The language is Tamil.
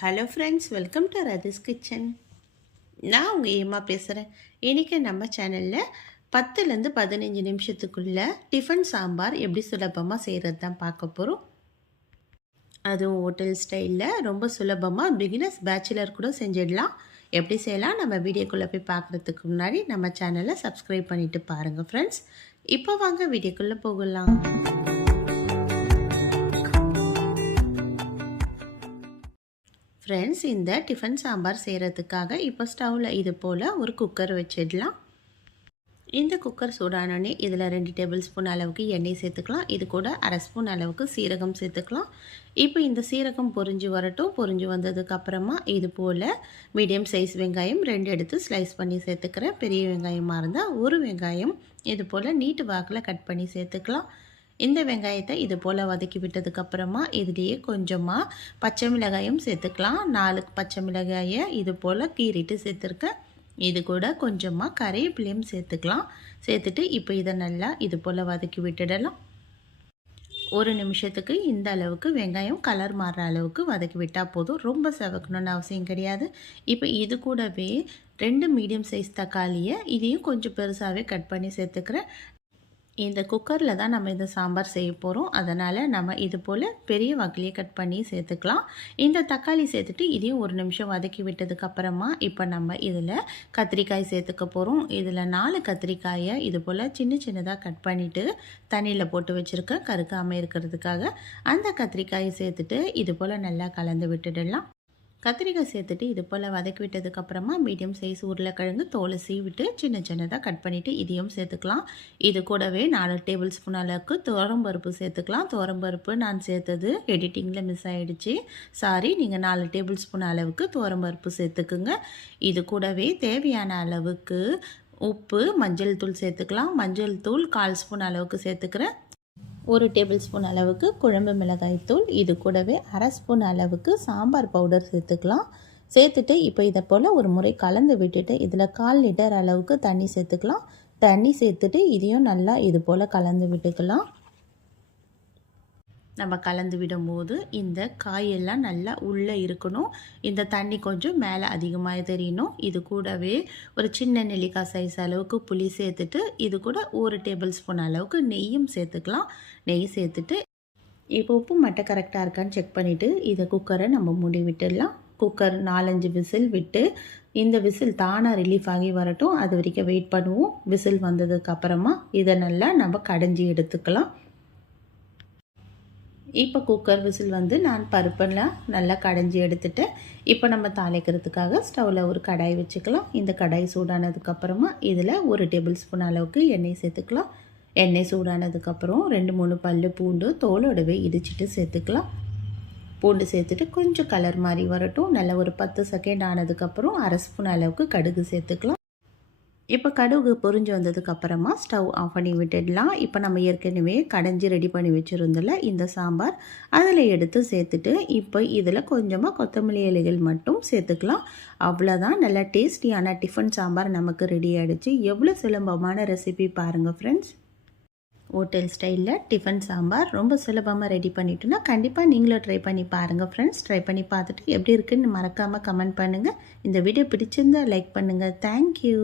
Hello friends, welcome to Rathi's kitchen. நான் உங்கள் ஏமா பேசுகிறேன். இன்றைக்கி நம்ம சேனலில் 10லேருந்து 15 நிமிஷத்துக்குள்ளே டிஃபன் சாம்பார் எப்படி சுலபமாக செய்கிறது தான் பார்க்க போகிறோம். அதுவும் ஹோட்டல் ஸ்டைலில் ரொம்ப சுலபமாக பிகினர்ஸ் பேச்சுலர் கூட செஞ்சிடலாம். எப்படி செய்யலாம் நம்ம வீடியோக்குள்ளே போய் பார்க்குறதுக்கு முன்னாடி நம்ம சேனலை சப்ஸ்கிரைப் பண்ணிவிட்டு பாருங்கள் ஃப்ரெண்ட்ஸ். இப்போ வாங்க வீடியோக்குள்ளே போகலாம். ஃப்ரெண்ட்ஸ், இந்த டிஃபன் சாம்பார் செய்கிறதுக்காக இப்போ ஸ்டவ்வில் இது போல் ஒரு குக்கர் வச்சிடலாம். இந்த குக்கர் சூடானோடனே இதில் 2 டேபிள் ஸ்பூன் அளவுக்கு எண்ணெய் சேர்த்துக்கலாம். இது கூட 1/2 ஸ்பூன் அளவுக்கு சீரகம் சேர்த்துக்கலாம். இப்போ இந்த சீரகம் பொரிஞ்சு வரட்டும். பொரிஞ்சு வந்ததுக்கப்புறமா இது போல் மீடியம் சைஸ் வெங்காயம் 2 எடுத்து ஸ்லைஸ் பண்ணி சேர்த்துக்கிறேன். பெரிய வெங்காயமாக இருந்தால் ஒரு வெங்காயம் இது போல் நீட்டு வாக்கில் கட் பண்ணி சேர்த்துக்கலாம். இந்த வெங்காயத்தை இது போல் வதக்கி விட்டதுக்கப்புறமா இதுலேயே கொஞ்சமாக பச்சை மிளகாயும் சேர்த்துக்கலாம். 4 பச்சை மிளகாயை இது போல் கீறிட்டு சேர்த்துருக்கேன். இது கூட கொஞ்சமாக கறிவேப்பிலையும் சேர்த்துக்கலாம். சேர்த்துட்டு இப்போ இதை நல்லா இது போல் வதக்கி விட்டுடலாம். 1 நிமிஷத்துக்கு இந்த அளவுக்கு வெங்காயம் கலர் மாறுற அளவுக்கு வதக்கி விட்டால் போதும். ரொம்ப செவக்கணும்னு அவசியம் கிடையாது. இப்போ இது கூடவே 2 மீடியம் சைஸ் தக்காளியை இதையும் கொஞ்சம் பெருசாகவே கட் பண்ணி சேர்த்துக்கிறேன். இந்த குக்கரில் தான் நம்ம இந்த சாம்பார் செய்ய போகிறோம். அதனால் நம்ம இது போல் பெரிய வாக்கிலேயே கட் பண்ணி சேர்த்துக்கலாம். இந்த தக்காளி சேர்த்துட்டு இதையும் 1 நிமிஷம் வதக்கி விட்டதுக்கப்புறமா இப்போ நம்ம இதில் கத்திரிக்காய் சேர்த்துக்க போகிறோம். இதில் 4 கத்திரிக்காயை இது போல் சின்ன சின்னதாக கட் பண்ணிவிட்டு தண்ணியில் போட்டு வச்சுருக்கேன் கருக்காமல் இருக்கிறதுக்காக. அந்த கத்திரிக்காயை சேர்த்துட்டு இது போல் நல்லா கலந்து விட்டுடலாம். கத்திரிக்காய் சேர்த்துட்டு இது போல் வதக்கி விட்டதுக்கப்புறமா மீடியம் சைஸ் உருளைக்கிழங்கு தோலை சீவிட்டு சின்ன சின்னதாக கட் பண்ணிவிட்டு இதையும் சேர்த்துக்கலாம். இது கூடவே 4 டேபிள் ஸ்பூன் அளவுக்கு துவரம்பருப்பு சேர்த்துக்கலாம். துவரம்பருப்பு நான் சேர்த்தது எடிட்டிங்கில் மிஸ் ஆகிடுச்சு, சாரி. நீங்கள் 4 டேபிள் ஸ்பூன் அளவுக்கு துவரம்பருப்பு சேர்த்துக்குங்க. இது கூடவே தேவையான அளவுக்கு உப்பு, மஞ்சள் தூள் சேர்த்துக்கலாம். மஞ்சள் தூள் 1/4 ஸ்பூன் அளவுக்கு சேர்த்துக்கிறேன். 1 டேபிள் ஸ்பூன் அளவுக்கு குழம்பு மிளகாய் தூள், இது கூடவே 1/2 ஸ்பூன் அளவுக்கு சாம்பார் பவுடர் சேர்த்துக்கலாம். சேர்த்துட்டு இப்போ இதை போல் ஒரு முறை கலந்து விட்டுட்டு இதில் 1/4 லிட்டர் அளவுக்கு தண்ணி சேர்த்துக்கலாம். தண்ணி சேர்த்துட்டு இதையும் நல்லா இது போல் கலந்து விட்டுக்கலாம். நம்ம கலந்து விடும்போது இந்த காயெல்லாம் நல்லா உள்ளே இருக்கணும். இந்த தண்ணி கொஞ்சம் மேலே அதிகமாக தெரியணும். இது கூடவே ஒரு சின்ன நெல்லிக்காய் சைஸ் அளவுக்கு புளி சேர்த்துட்டு இது கூட 1 டேபிள் ஸ்பூன் அளவுக்கு நெய்யும் சேர்த்துக்கலாம். நெய் சேர்த்துட்டு இப்போ உப்பு மட்டும் கரெக்டாக இருக்கான்னு செக் பண்ணிவிட்டு இதை குக்கரை நம்ம மூடி விட்டுடலாம். குக்கர் 4-5 விசில் விட்டு இந்த விசில் தானாக ரிலீஃப் ஆகி வரட்டும். அது வரைக்கும் வெயிட் பண்ணுவோம். விசில் வந்ததுக்கப்புறமா இதை நல்லா நம்ம கடைஞ்சி எடுத்துக்கலாம். இப்போ குக்கர் விசில் வந்து நான் பருப்பெல்லாம் நல்லா கடைஞ்சி எடுத்துட்டு இப்போ நம்ம தாளிக்கிறதுக்காக ஸ்டவ்வில் ஒரு கடாய் வச்சுக்கலாம். இந்த கடாய் சூடானதுக்கப்புறமா இதில் 1 டேபிள் ஸ்பூன் அளவுக்கு எண்ணெய் சேர்த்துக்கலாம். எண்ணெய் சூடானதுக்கப்புறம் 2-3 பல்லு பூண்டு தோலோடவே இடிச்சிட்டு சேர்த்துக்கலாம். பூண்டு சேர்த்துட்டு கொஞ்சம் கலர் மாதிரி வரட்டும். நல்லா ஒரு 10 செகண்ட் ஆனதுக்கப்புறம் 1/2 ஸ்பூன் அளவுக்கு கடுகு சேர்த்துக்கலாம். இப்போ கடுகு பொரிஞ்சு வந்ததுக்கப்புறமா ஸ்டவ் ஆஃப் பண்ணி விட்டுடலாம். இப்போ நம்ம ஏற்கனவே கடைஞ்சி ரெடி பண்ணி வச்சுருந்தோம்ல இந்த சாம்பார், அதில் எடுத்து சேர்த்துட்டு இப்போ இதில் கொஞ்சமாக கொத்தமல்லி இலைகள் மட்டும் சேர்த்துக்கலாம். அவ்வளோதான், நல்லா டேஸ்டியான டிஃபன் சாம்பார் நமக்கு ரெடி ஆகிடுச்சு. எவ்வளோ சுலபமான ரெசிபி பாருங்கள் ஃப்ரெண்ட்ஸ். ஹோட்டல் ஸ்டைலில் டிஃபன் சாம்பார் ரொம்ப சுலபமாக ரெடி பண்ணிட்டோன்னா கண்டிப்பாக நீங்களும் ட்ரை பண்ணி பாருங்கள் ஃப்ரெண்ட்ஸ். ட்ரை பண்ணி பார்த்துட்டு எப்படி இருக்குன்னு மறக்காமல் கமெண்ட் பண்ணுங்கள். இந்த வீடியோ பிடிச்சிருந்தால் லைக் பண்ணுங்கள். தேங்க்யூ.